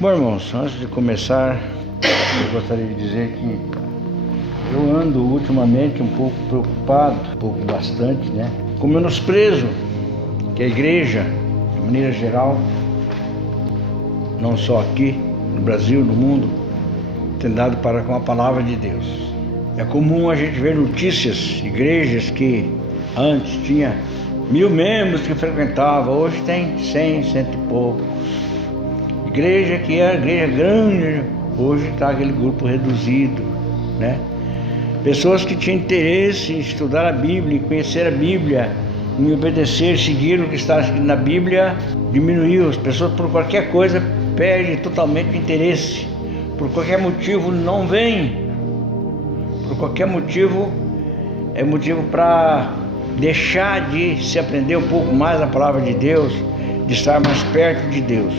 Bom, irmãos, antes de começar, eu gostaria de dizer que eu ando ultimamente um pouco preocupado, bastante, com o menosprezo que a igreja, de maneira geral, não só aqui no Brasil, no mundo, tem dado para com a palavra de Deus. É comum a gente ver notícias, igrejas que antes tinha 1000 membros que frequentavam, hoje tem 100, cento e poucos. Igreja que era igreja grande, hoje está aquele grupo reduzido, Pessoas que tinham interesse em estudar a Bíblia, em conhecer a Bíblia, em obedecer, seguir o que está escrito na Bíblia, diminuiu. As pessoas por qualquer coisa perdem totalmente o interesse, por qualquer motivo não vêm, por qualquer motivo é motivo para deixar de se aprender um pouco mais a palavra de Deus, de estar mais perto de Deus.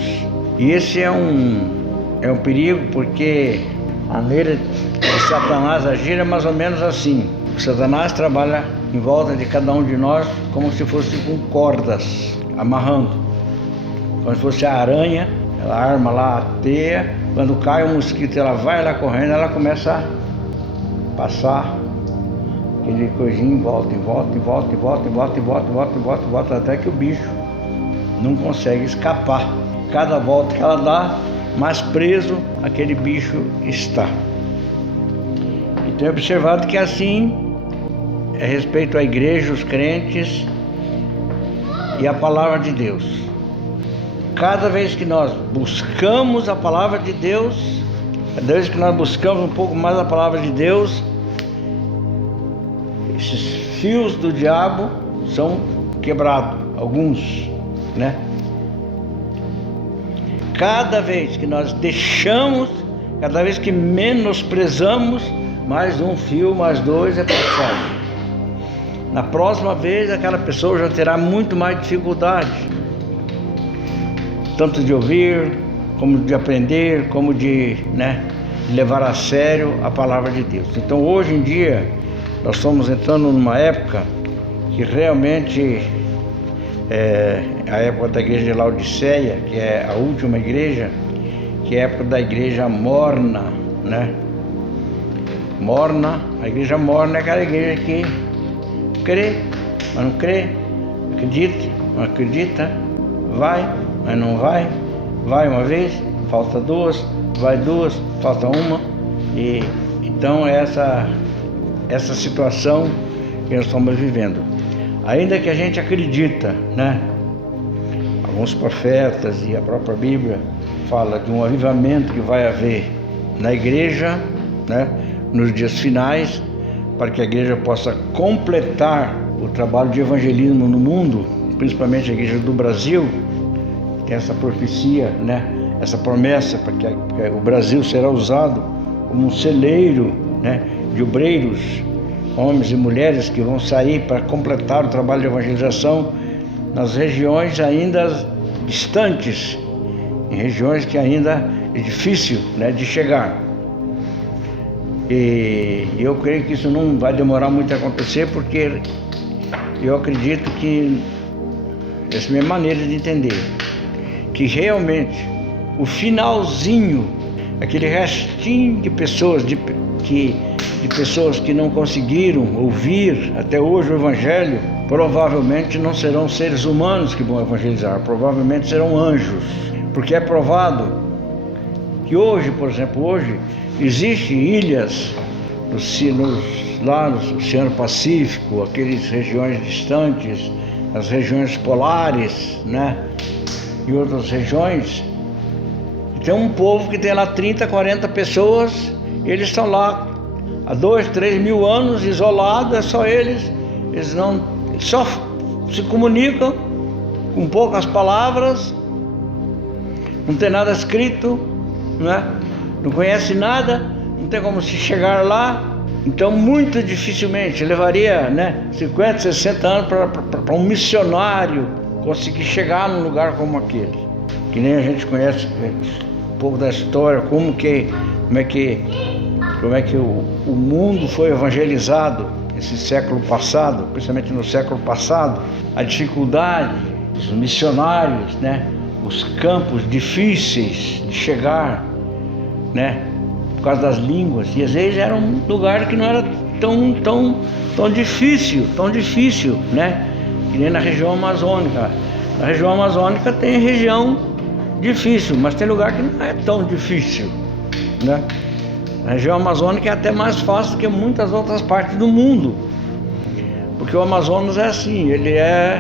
E esse é um perigo, porque a maneira de Satanás agir é mais ou menos assim. O Satanás trabalha em volta de cada um de nós como se fosse com cordas, amarrando. Como se fosse a aranha, ela arma lá a teia, quando cai um mosquito ela vai lá correndo, ela começa a passar aquele coisinho em volta, até que o bicho não consegue escapar. Cada volta que ela dá, mais preso aquele bicho está. E tenho observado que assim é respeito à igreja, os crentes e a palavra de Deus. Cada vez que nós buscamos a palavra de Deus, cada vez que nós buscamos um pouco mais a palavra de Deus, esses fios do diabo são quebrados, alguns, Cada vez que nós deixamos, cada vez que menosprezamos, mais um fio, mais dois é passado. Na próxima vez, aquela pessoa já terá muito mais dificuldade, tanto de ouvir, como de aprender, como de levar a sério a palavra de Deus. Então, hoje em dia, nós estamos entrando numa época que realmente é a época da igreja de Laodiceia, que é a última igreja, que é a época da igreja morna, Morna, a igreja morna é aquela igreja que crê, mas não crê, acredita, não acredita, vai, mas não vai, vai uma vez, falta duas, vai duas, falta uma. E então essa situação que nós estamos vivendo. Ainda que a gente acredita, alguns profetas e a própria Bíblia fala de um avivamento que vai haver na igreja, nos dias finais, para que a igreja possa completar o trabalho de evangelismo no mundo, principalmente a igreja do Brasil, tem essa profecia, essa promessa para que o Brasil será usado como um celeiro, de obreiros, homens e mulheres que vão sair para completar o trabalho de evangelização nas regiões ainda distantes, em regiões que ainda é difícil de chegar. E eu creio que isso não vai demorar muito a acontecer, porque eu acredito que essa é a minha maneira de entender, que realmente o finalzinho, aquele restinho de pessoas de pessoas que não conseguiram ouvir até hoje o Evangelho, provavelmente não serão seres humanos que vão evangelizar, provavelmente serão anjos, porque é provado que hoje, por exemplo, existem ilhas lá no Oceano Pacífico, aquelas regiões distantes, as regiões polares, e outras regiões, e tem um povo que tem lá 30, 40 pessoas, e eles estão lá há 2, 3 mil anos, isolados, é só eles só se comunicam com poucas palavras, não tem nada escrito, não conhece nada, não tem como se chegar lá. Então muito dificilmente levaria 50, 60 anos para um missionário conseguir chegar num lugar como aquele, que nem a gente conhece um pouco da história, como é que o mundo foi evangelizado esse século passado, principalmente no século passado, a dificuldade dos missionários, os campos difíceis de chegar, né? Por causa das línguas. E às vezes era um lugar que não era tão difícil, né? Que nem na região amazônica. Na região amazônica tem região difícil, mas tem lugar que não é tão difícil, né? A região amazônica é até mais fácil que muitas outras partes do mundo, porque o Amazonas é assim, ele é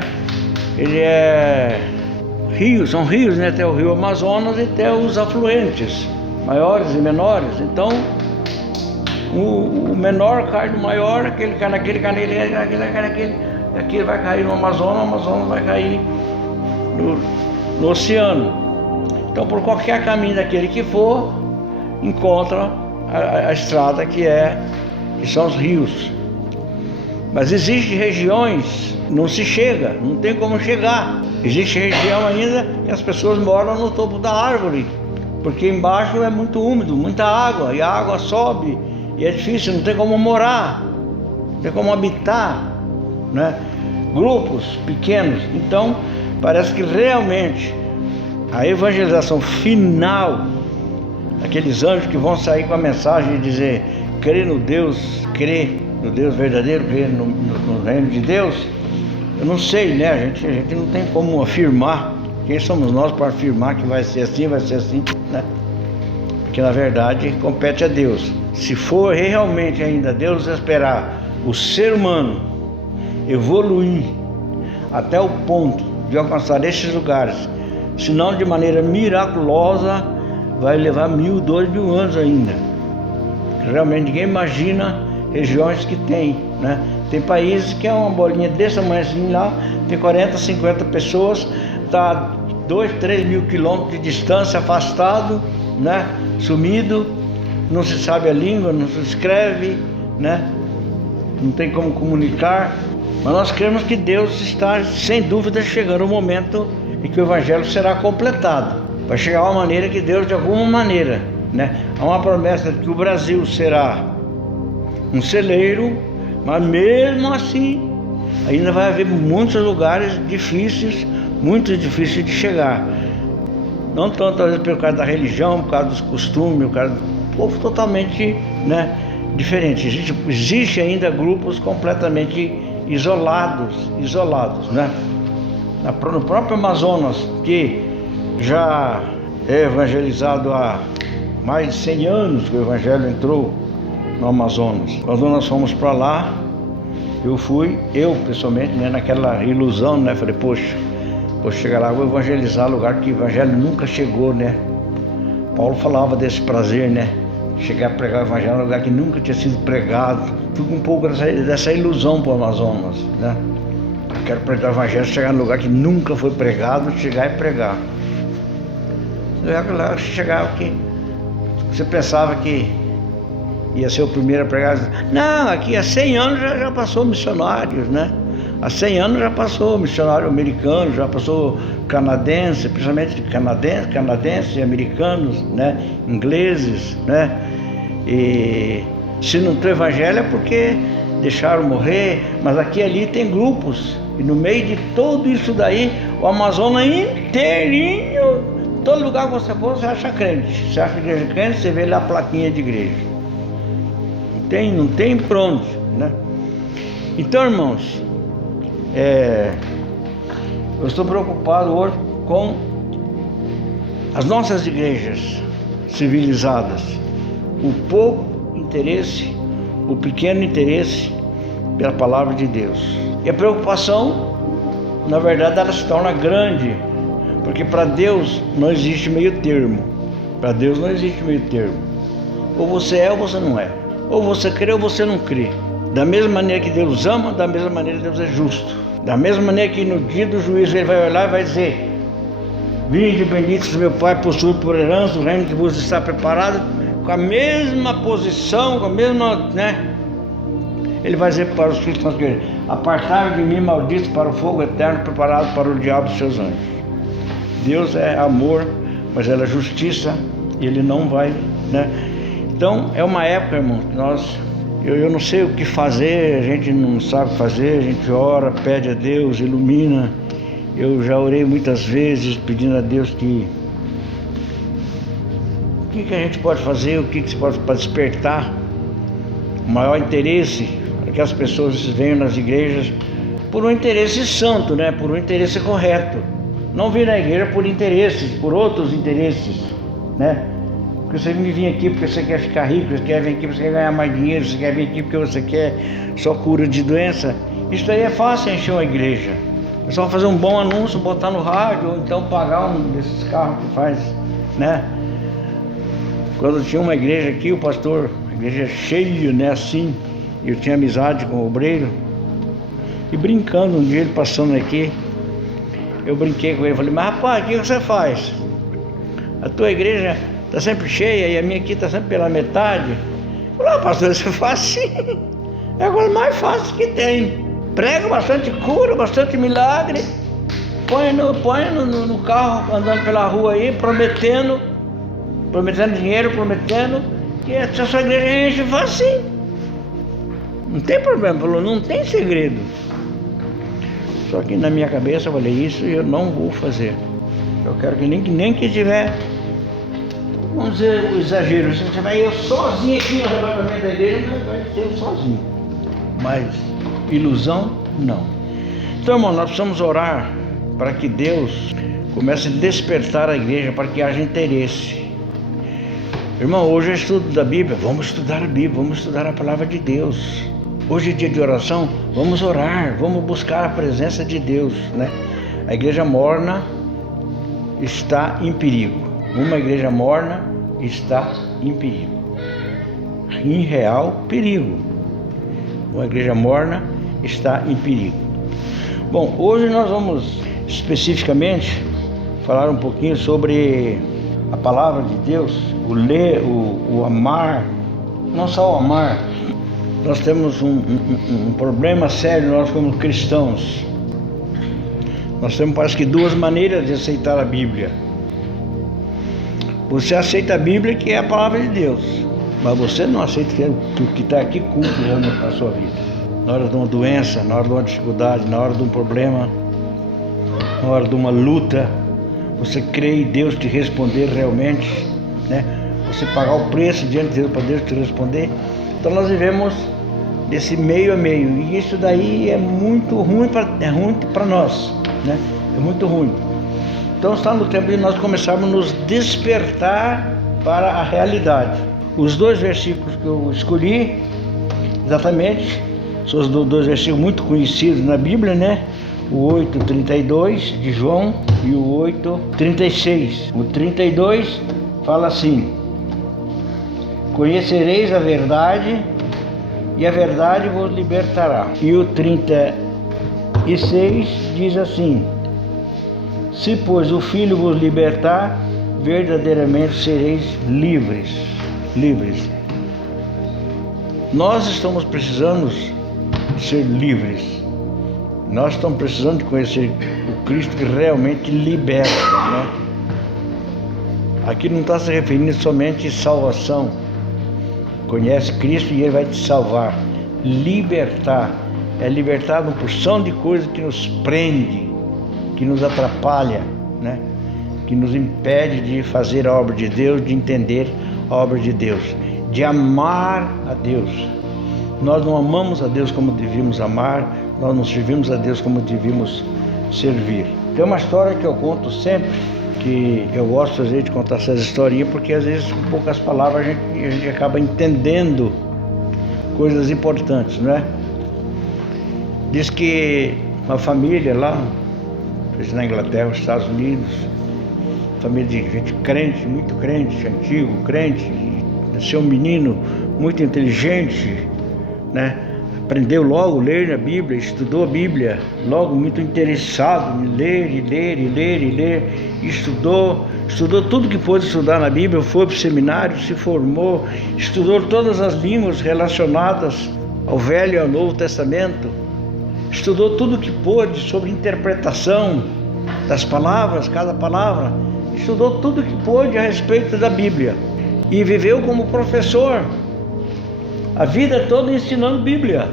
rios, são rios, né? Tem o rio Amazonas e tem os afluentes, maiores e menores. Então o menor cai no maior, aquele cai naquele, aquele vai cair no Amazonas, o Amazonas vai cair no oceano. Então, por qualquer caminho daquele que for, encontra a estrada que são os rios. Mas existem regiões não se chega, não tem como chegar. Existe região ainda que as pessoas moram no topo da árvore, porque embaixo é muito úmido, muita água, e a água sobe e é difícil, não tem como morar, não tem como habitar, né? Grupos pequenos. Então parece que realmente a evangelização final, aqueles anjos que vão sair com a mensagem de dizer: crê no Deus verdadeiro, crê no reino de Deus. Eu não sei, né? A gente não tem como afirmar. Quem somos nós para afirmar que vai ser assim, né? Porque na verdade compete a Deus. Se for realmente ainda Deus esperar o ser humano evoluir até o ponto de alcançar esses lugares, se não de maneira miraculosa, vai levar 1.000, 2.000 anos ainda. Realmente ninguém imagina regiões que tem, né? Tem países que é uma bolinha desse tamanho assim lá, tem 40, 50 pessoas, está 2, 3 mil quilômetros de distância, afastado, né? Sumido, não se sabe a língua, não se escreve, né? Não tem como comunicar. Mas nós cremos que Deus está, sem dúvida, chegando o momento em que o Evangelho será completado. Vai chegar uma maneira que Deus, de alguma maneira, né? Há uma promessa de que o Brasil será um celeiro, mas mesmo assim ainda vai haver muitos lugares difíceis, muito difíceis de chegar. Não tanto às vezes por causa da religião, por causa dos costumes, por causa do povo totalmente, né, diferente. Existe ainda grupos completamente isolados, né? No próprio Amazonas, que já é evangelizado há mais de 100 anos que o Evangelho entrou no Amazonas. Quando nós fomos para lá, eu pessoalmente, né, naquela ilusão, né, falei, poxa, vou chegar lá, vou evangelizar lugar que o Evangelho nunca chegou, né? Paulo falava desse prazer, né? Chegar a pregar o Evangelho num lugar que nunca tinha sido pregado. Fico um pouco dessa ilusão para o Amazonas, né? Eu quero pregar o Evangelho, chegar num lugar que nunca foi pregado, chegar e pregar. Lá chegava que você pensava que ia ser o primeiro a pregar. Não, aqui há 100 anos já passou missionários, né? Há 100 anos já passou missionário americano, já passou canadense, principalmente canadenses e americanos, né? Ingleses, né? E se não tem evangelho é porque deixaram morrer, mas aqui e ali tem grupos, e no meio de tudo isso daí, o Amazonas inteirinho, todo lugar que você for, você acha crente. Você acha igreja crente, você vê lá a plaquinha de igreja. Não tem pra onde, né? Então, irmãos, eu estou preocupado hoje com as nossas igrejas civilizadas, o pouco interesse, o pequeno interesse pela palavra de Deus. E a preocupação, na verdade, ela se torna grande, porque para Deus não existe meio termo. Para Deus não existe meio termo. Ou você é ou você não é. Ou você crê ou você não crê. Da mesma maneira que Deus ama, da mesma maneira Deus é justo. Da mesma maneira que no dia do juízo Ele vai olhar e vai dizer: vinde benditos meu Pai, possuído por herança o reino que vos está preparado. Com a mesma posição, com a mesma, né? Ele vai dizer para os cristãos que apartai de mim, malditos, para o fogo eterno preparado para o diabo e seus anjos. Deus é amor, mas Ele é justiça, e Ele não vai, né? Então é uma época, irmão, que eu não sei o que fazer, a gente não sabe fazer, a gente ora, pede a Deus, ilumina, Eu já orei muitas vezes pedindo a Deus que o que a gente pode fazer, o que se pode para despertar o maior interesse para que as pessoas venham nas igrejas por um interesse santo, né? Por um interesse correto. Não vir na igreja por interesses, por outros interesses, né? Porque você me vir aqui porque você quer ficar rico, você quer vir aqui porque você quer ganhar mais dinheiro, você quer vir aqui porque você quer só cura de doença. Isso aí é fácil encher uma igreja. É só fazer um bom anúncio, botar no rádio, ou então pagar um desses carros que faz, né? Quando tinha uma igreja aqui, o pastor, a igreja cheia, né, assim, eu tinha amizade com o obreiro, e brincando, um dia ele passando aqui, eu brinquei com ele, falei, mas rapaz, o que você faz? A tua igreja está sempre cheia e a minha aqui está sempre pela metade. Eu falei, pastor, você faz assim, é a coisa mais fácil que tem. Prega bastante cura, bastante milagre, põe no carro, andando pela rua aí, prometendo dinheiro, prometendo que a sua igreja enche fácil. Não tem problema, falou, não tem segredo. Só que na minha cabeça eu falei, isso eu não vou fazer. Eu quero que nem que tiver, vamos dizer, o exagero, se tiver eu sozinho aqui no arrebatamento da igreja, vai ser eu sozinho. Mas ilusão, não. Então, irmão, nós precisamos orar para que Deus comece a despertar a igreja, para que haja interesse. Irmão, hoje é estudo da Bíblia, vamos estudar a Bíblia, vamos estudar a palavra de Deus. Hoje é dia de oração, vamos orar, vamos buscar a presença de Deus, né? A igreja morna está em perigo. Uma igreja morna está em perigo. Em real perigo. Uma igreja morna está em perigo. Bom, hoje nós vamos especificamente falar um pouquinho sobre a palavra de Deus, o ler, o amar, não só o amar. Nós temos um problema sério, nós como cristãos. Nós temos, parece que, duas maneiras de aceitar a Bíblia. Você aceita a Bíblia, que é a palavra de Deus, mas você não aceita o que está aqui cumprindo na sua vida. Na hora de uma doença, na hora de uma dificuldade, na hora de um problema, na hora de uma luta, você crê em Deus te responder realmente, né? Você pagar o preço diante de Deus para Deus te responder. Então nós vivemos desse meio a meio, e isso daí é muito ruim para nós, né? É muito ruim. Então está no tempo de nós começarmos a nos despertar para a realidade. Os dois versículos que eu escolhi, exatamente, são os dois versículos muito conhecidos na Bíblia, né? O 8:32 de João e o 8:36. O 32 fala assim: conhecereis a verdade e a verdade vos libertará. E o 36 diz assim: se pois o Filho vos libertar, verdadeiramente sereis livres. Nós estamos precisando ser livres. Nós estamos precisando de conhecer o Cristo que realmente liberta, né? Aqui não está se referindo somente a salvação. Conhece Cristo e Ele vai te salvar. Libertar é libertar de uma porção de coisas que nos prende, que nos atrapalha, né? Que nos impede de fazer a obra de Deus, de entender a obra de Deus, de amar a Deus. Nós não amamos a Deus como devíamos amar, nós não servimos a Deus como devíamos servir. Tem uma história que eu conto sempre, que eu gosto às vezes de contar essas historinhas, porque às vezes com poucas palavras a gente acaba entendendo coisas importantes, não é? Diz que uma família lá, na Inglaterra, nos Estados Unidos, família de gente crente, muito crente, antigo, crente, nasceu um menino muito inteligente, né? Aprendeu logo a ler a Bíblia, estudou a Bíblia, logo muito interessado em ler, estudou tudo que pôde estudar na Bíblia, foi para o seminário, se formou, estudou todas as línguas relacionadas ao Velho e ao Novo Testamento, estudou tudo que pôde sobre interpretação das palavras, cada palavra, estudou tudo que pôde a respeito da Bíblia e viveu como professor a vida toda ensinando Bíblia.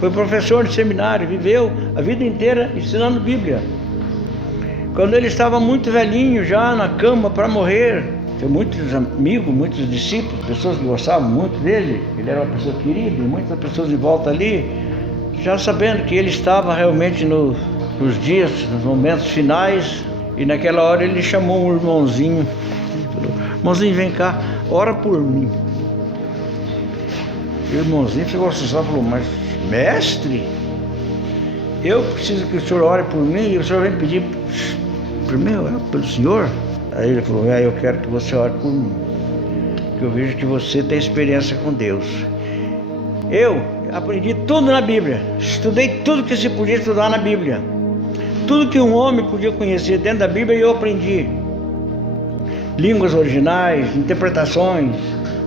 Foi professor de seminário, viveu a vida inteira ensinando Bíblia. quando ele estava muito velhinho, já na cama para morrer. Tinha muitos amigos, muitos discípulos, pessoas que gostavam muito dele. Ele era uma pessoa querida, e muitas pessoas em volta ali, já sabendo que ele estava realmente nos dias, nos momentos finais. E naquela hora ele chamou um irmãozinho. Ele falou: irmãozinho, vem cá, ora por mim. O irmãozinho ficou assustado e falou: mas mestre, eu preciso que o senhor ore por mim, e o senhor vem pedir primeiro pelo senhor? Aí ele falou: eu quero que você ore por mim, que eu vejo que você tem experiência com Deus. Eu aprendi tudo na Bíblia, estudei tudo que se podia estudar na Bíblia, tudo que um homem podia conhecer dentro da Bíblia eu aprendi. Línguas originais, interpretações,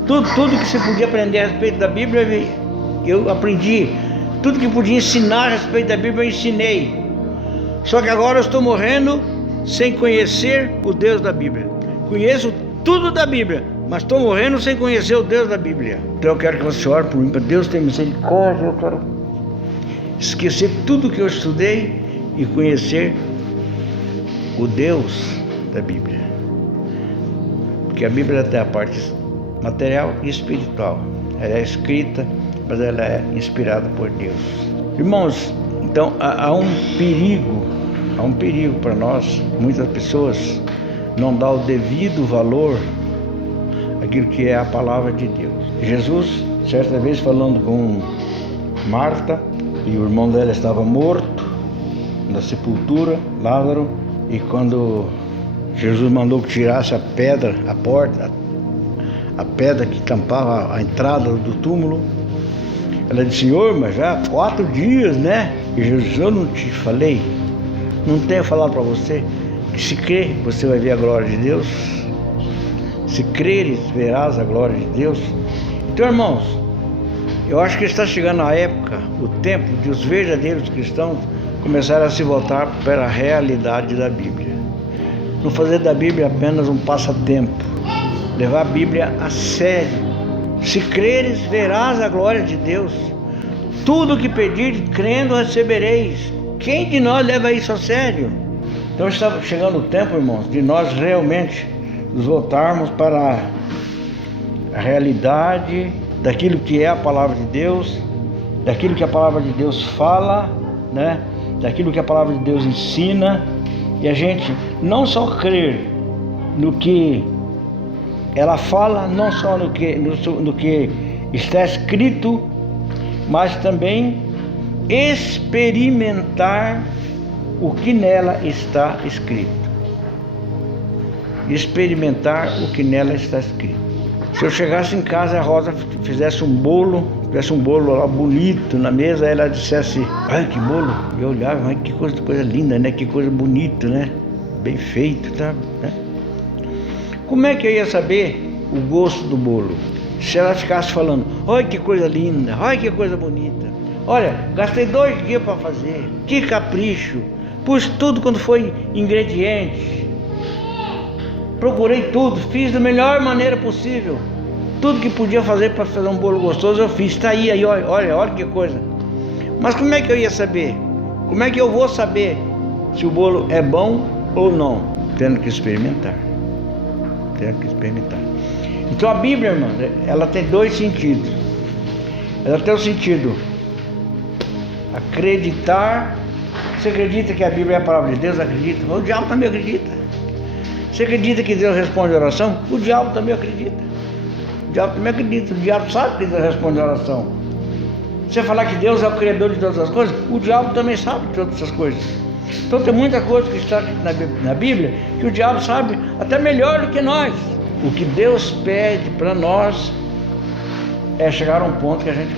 tudo que se podia aprender a respeito da Bíblia eu aprendi. Tudo que podia ensinar a respeito da Bíblia eu ensinei. Só que agora eu estou morrendo sem conhecer o Deus da Bíblia. Conheço tudo da Bíblia, mas estou morrendo sem conhecer o Deus da Bíblia. Então eu quero que você ore por mim, para Deus ter misericórdia. Eu quero esquecer tudo que eu estudei e conhecer o Deus da Bíblia. Porque a Bíblia tem a parte material e espiritual. Ela é escrita, mas ela é inspirada por Deus. Irmãos, então há um perigo para nós. Muitas pessoas não dão o devido valor àquilo que é a palavra de Deus. Jesus, certa vez falando com Marta, e o irmão dela estava morto na sepultura, Lázaro, e quando Jesus mandou que tirasse a pedra, a porta, a pedra que tampava a entrada do túmulo, ela disse: Senhor, mas já há 4 dias, né? E Jesus: eu não te falei? Não tenho falado para você que se crer, você vai ver a glória de Deus? Se creres, verás a glória de Deus. Então, irmãos, eu acho que está chegando a época, o tempo de os verdadeiros cristãos começarem a se voltar para a realidade da Bíblia. Não fazer da Bíblia apenas um passatempo, levar a Bíblia a sério. Se creres, verás a glória de Deus. Tudo que pedir, crendo, recebereis. Quem de nós leva isso a sério? Então está chegando o tempo, irmãos, de nós realmente nos voltarmos para a realidade daquilo que é a palavra de Deus, daquilo que a palavra de Deus fala, né? Daquilo que a palavra de Deus ensina, e a gente não só crer no que ela fala, não só no que está escrito, mas também experimentar o que nela está escrito. Experimentar o que nela está escrito. Se eu chegasse em casa e a Rosa fizesse um bolo lá bonito na mesa, ela dissesse: ai, que bolo! Eu olhava: ai, que coisa linda, né? Que coisa bonita, né? Bem feito, tá? Né? Como é que eu ia saber o gosto do bolo? Se ela ficasse falando: olha que coisa linda, olha que coisa bonita, olha, gastei 2 dias para fazer, que capricho, pus tudo quando foi ingrediente, procurei tudo, fiz da melhor maneira possível, tudo que podia fazer para fazer um bolo gostoso eu fiz, está aí, olha que coisa. Mas como é que eu ia saber? Como é que eu vou saber se o bolo é bom ou não? Tendo que experimentar. Então a Bíblia, irmão, ela tem 2 sentidos. Ela tem o sentido acreditar. Você acredita que a Bíblia é a palavra de Deus? Acredita? O diabo também acredita. Você acredita que Deus responde a oração? O diabo também acredita. O diabo também acredita. O diabo sabe que Deus responde a oração. Você falar que Deus é o criador de todas as coisas, o diabo também sabe de todas essas coisas. Então tem muita coisa que está na Bíblia que o diabo sabe até melhor do que nós. O que Deus pede para nós é chegar a um ponto que a gente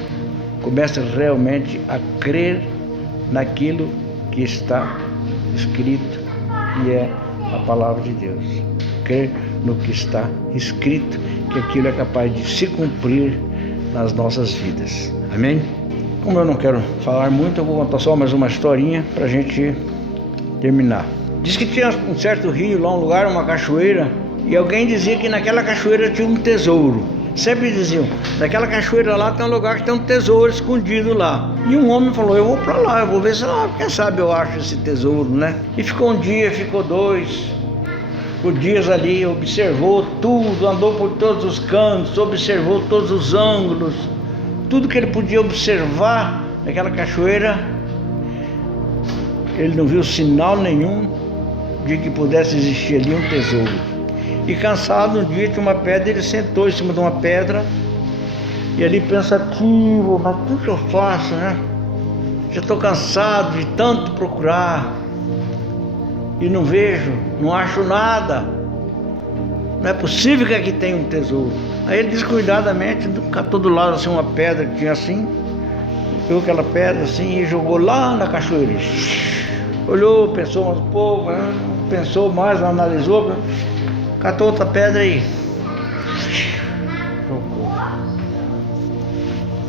começa realmente a crer naquilo que está escrito, e é a palavra de Deus. Crer no que está escrito, que aquilo é capaz de se cumprir nas nossas vidas. Amém? Como eu não quero falar muito, eu vou contar só mais uma historinha para a gente terminar. Diz que tinha um certo rio lá, um lugar, uma cachoeira, e alguém dizia que naquela cachoeira tinha um tesouro. sempre diziam, daquela cachoeira lá tem um lugar que tem um tesouro escondido lá. E um homem falou, eu vou para lá, eu vou ver se lá, quem sabe eu acho esse tesouro, né? E ficou um dia, ficou dois, por dias ali, observou tudo, andou por todos os cantos, observou todos os ângulos, tudo que ele podia observar naquela cachoeira. Ele não viu sinal nenhum de que pudesse existir ali um tesouro. E cansado, um dia tinha uma pedra, ele sentou em cima de uma pedra e ali pensativo, mas o que eu faço, né? Já estou cansado de tanto procurar e não vejo, não acho nada. Não é possível que aqui tenha um tesouro. Aí ele descuidadamente catou do lado assim uma pedra que tinha assim, pegou aquela pedra assim e jogou lá na cachoeira. Olhou, pensou mais um pouco, pensou mais, analisou, catou outra pedra e jogou.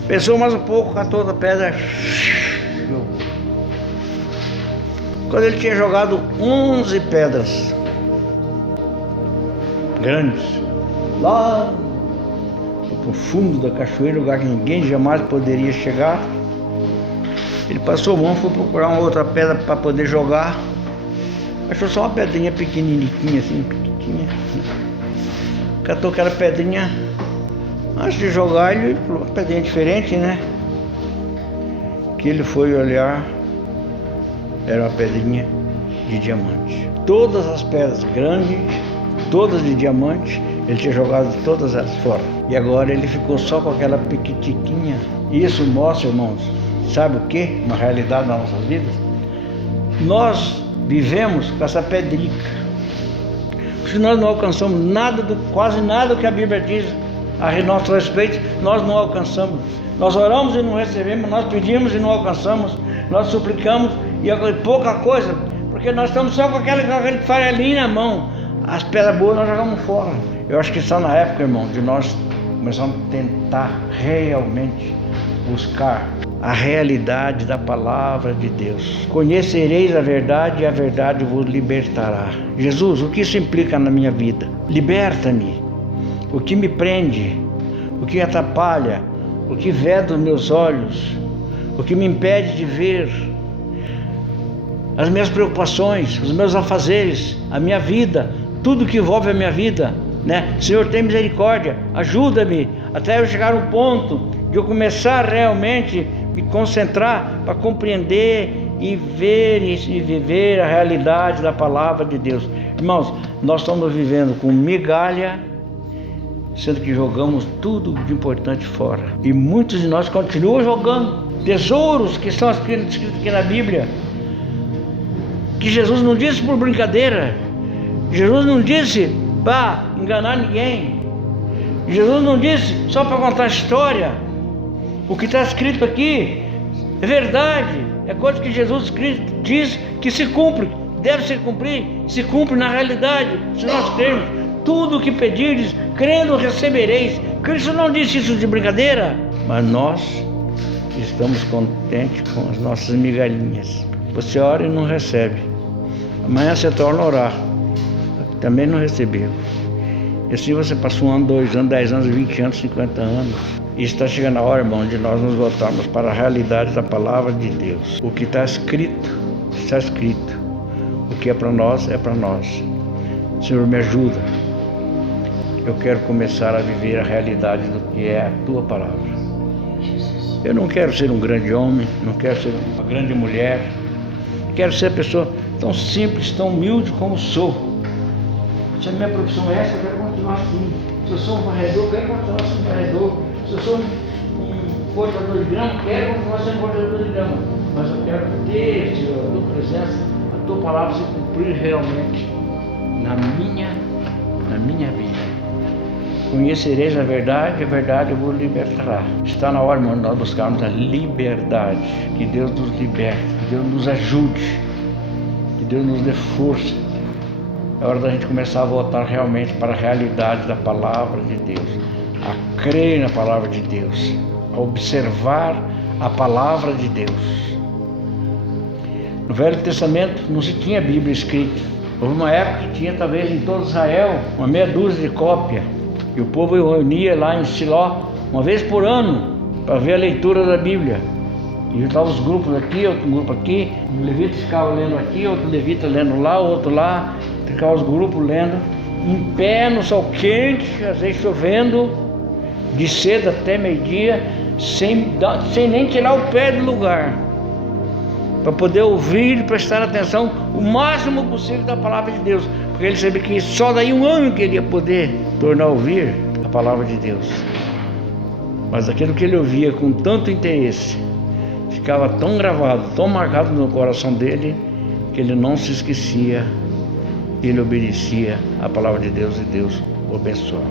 Pensou mais um pouco, catou outra pedra, jogou. Quando ele tinha jogado 11 pedras grandes, lá no profundo da cachoeira, lugar que ninguém jamais poderia chegar, ele passou a mão, foi procurar uma outra pedra para poder jogar. Achou só uma pedrinha pequenininha assim, pequenininha. Catou aquela pedrinha, antes de jogar ele falou, uma pedrinha diferente, né? Que ele foi olhar, era uma pedrinha de diamante. Todas as pedras grandes, todas de diamante, ele tinha jogado todas elas fora. E agora ele ficou só com aquela pequitiquinha. Isso mostra, irmãos, sabe o que? Uma realidade nas nossas vidas. Nós vivemos com essa pedrica. Se nós não alcançamos nada, quase nada que a Bíblia diz a nosso respeito, nós não alcançamos. Nós oramos e não recebemos, nós pedimos e não alcançamos, nós suplicamos e pouca coisa, porque nós estamos só com aquele farelinho na mão. As pedras boas nós jogamos fora. Eu acho que está na época, irmão, de nós começarmos a tentar realmente buscar a realidade da palavra de Deus. Conhecereis a verdade e a verdade vos libertará. Jesus, o que isso implica na minha vida? Liberta-me. O que me prende, o que atrapalha, o que veda os meus olhos, o que me impede de ver as minhas preocupações, os meus afazeres, a minha vida, tudo que envolve a minha vida, né? Senhor, tem misericórdia, ajuda-me até eu chegar a um ponto de eu começar realmente a me concentrar para compreender e ver e viver a realidade da palavra de Deus. Irmãos, nós estamos vivendo com migalha, sendo que jogamos tudo de importante fora. E muitos de nós continuam jogando tesouros que estão escritos aqui na Bíblia, que Jesus não disse por brincadeira. Jesus não disse para enganar ninguém. Jesus não disse só para contar história. O que está escrito aqui é verdade, é coisa que Jesus diz que se cumpre, deve se cumprir, se cumpre na realidade, se nós crermos. Tudo o que pedirdes, crendo recebereis. Cristo não disse isso de brincadeira, mas nós estamos contentes com as nossas migalhinhas. Você ora e não recebe, amanhã você torna a orar, também não recebeu. E assim você passou 1 ano, 2 anos, 10 anos, 20 anos, 50 anos. E está chegando a hora, irmão, de nós nos voltarmos para a realidade da palavra de Deus. O que está escrito, está escrito. O que é para nós, é para nós. Senhor, me ajuda. Eu quero começar a viver a realidade do que é a Tua palavra. Eu não quero ser um grande homem, não quero ser uma grande mulher. Quero ser a pessoa tão simples, tão humilde como sou. Se a minha profissão é essa, eu quero continuar assim. Se eu sou um varredor, eu quero continuar sendo varredor. Se eu sou um cortador de grama, quero continuar sendo cortador de grama. Mas eu quero ter, Senhor, a Tua presença, a Tua palavra se cumprir realmente na minha vida. Conhecereis a verdade vos libertará. Está na hora, irmão, nós buscarmos a liberdade. Que Deus nos liberte, que Deus nos ajude, que Deus nos dê força. É hora da gente começar a voltar realmente para a realidade da palavra de Deus, a crer na palavra de Deus, a observar a palavra de Deus. No Velho Testamento não se tinha Bíblia escrita. Houve uma época que tinha, talvez em todo Israel, uma meia dúzia de cópia. E o povo reunia lá em Siló, uma vez por ano, para ver a leitura da Bíblia. E juntava os grupos aqui, outro grupo aqui, o levita ficava lendo aqui, outro levita lendo lá, outro lá, ficava os grupos lendo, em pé no sol quente, às vezes chovendo, de cedo até meio-dia, sem nem tirar o pé do lugar, para poder ouvir e prestar atenção o máximo possível da palavra de Deus, porque ele sabia que só daí um ano que ele ia poder tornar a ouvir a palavra de Deus. Mas aquilo que ele ouvia com tanto interesse ficava tão gravado, tão marcado no coração dele, que ele não se esquecia, ele obedecia a palavra de Deus e Deus o abençoava.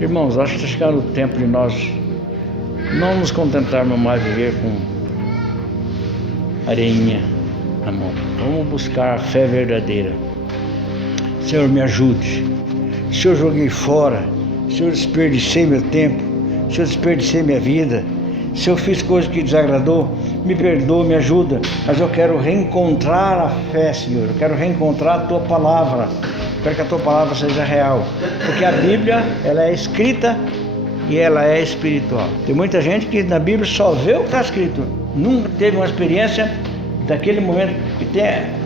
Irmãos, acho que está chegando o tempo de nós não nos contentarmos mais de viver com areinha na mão. Vamos buscar a fé verdadeira. Senhor, me ajude. Se eu joguei fora, se eu desperdicei meu tempo, se eu desperdicei minha vida, se eu fiz coisa que desagradou, me perdoa, me ajuda, mas eu quero reencontrar a fé, Senhor, eu quero reencontrar a Tua Palavra, quero que a Tua Palavra seja real, porque a Bíblia, ela é escrita e ela é espiritual. Tem muita gente que na Bíblia só vê o que está escrito, nunca teve uma experiência daquele momento que tem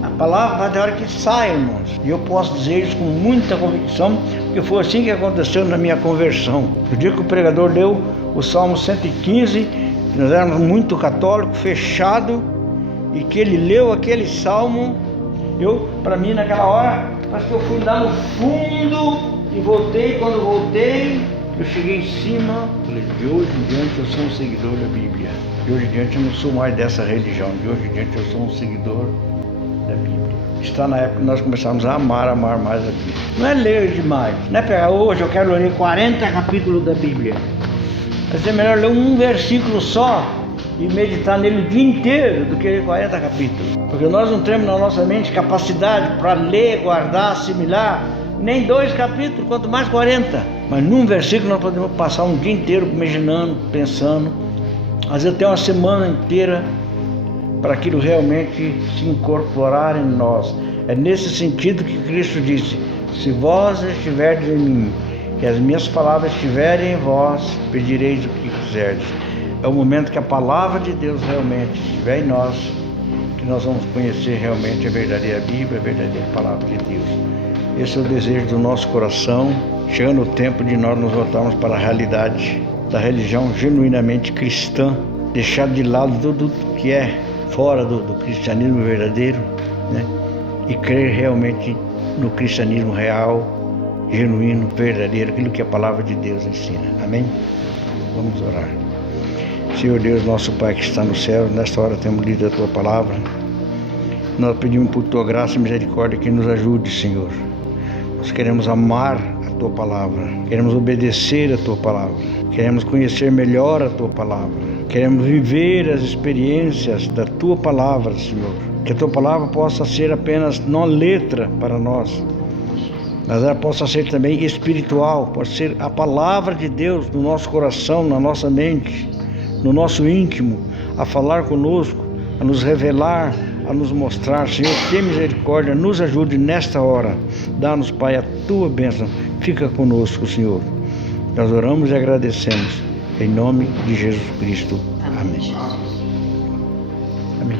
a palavra, mas da hora que sai, irmãos. E eu posso dizer isso com muita convicção, porque foi assim que aconteceu na minha conversão. No dia que o pregador leu o Salmo 115, nós éramos muito católicos, fechado, e que ele leu aquele salmo, para mim naquela hora, parece que eu fui lá no fundo e voltei. Quando voltei, eu cheguei em cima, falei, de hoje em diante eu sou um seguidor da Bíblia. De hoje em diante eu não sou mais dessa religião, de hoje em diante eu sou um seguidor da Bíblia. Está na época que nós começamos a amar mais a Bíblia. Não é ler demais, não é pegar hoje eu quero ler 40 capítulos da Bíblia. Mas é melhor ler um versículo só e meditar nele o dia inteiro do que ler 40 capítulos. Porque nós não temos na nossa mente capacidade para ler, guardar, assimilar nem 2 capítulos, quanto mais 40. Mas num versículo nós podemos passar um dia inteiro imaginando, pensando, às vezes até uma semana inteira, para aquilo realmente se incorporar em nós. É nesse sentido que Cristo disse: se vós estiverdes em mim e as minhas palavras estiverem em vós, pedireis o que quiserdes. É o momento que a palavra de Deus realmente estiver em nós, que nós vamos conhecer realmente a verdadeira Bíblia, a verdadeira palavra de Deus. Esse é o desejo do nosso coração, chegando o tempo de nós nos voltarmos para a realidade da religião genuinamente cristã, deixar de lado tudo que é fora do cristianismo verdadeiro, né? E crer realmente no cristianismo real, genuíno, verdadeiro, aquilo que a palavra de Deus ensina. Amém? Vamos orar. Senhor Deus, nosso Pai que está no céu, nesta hora temos lido a Tua palavra. Nós pedimos por Tua graça e misericórdia que nos ajude, Senhor. Nós queremos amar a Tua palavra, queremos obedecer a Tua palavra, queremos conhecer melhor a Tua palavra, queremos viver as experiências da Tua palavra, Senhor. Que a Tua palavra possa ser apenas não letra para nós, mas ela possa ser também espiritual, possa ser a palavra de Deus no nosso coração, na nossa mente, no nosso íntimo, a falar conosco, a nos revelar, a nos mostrar. Senhor, tenha misericórdia, nos ajude nesta hora. Dá-nos, Pai, a Tua bênção. Fica conosco, Senhor. Nós oramos e agradecemos. Em nome de Jesus Cristo. Amém. Amém.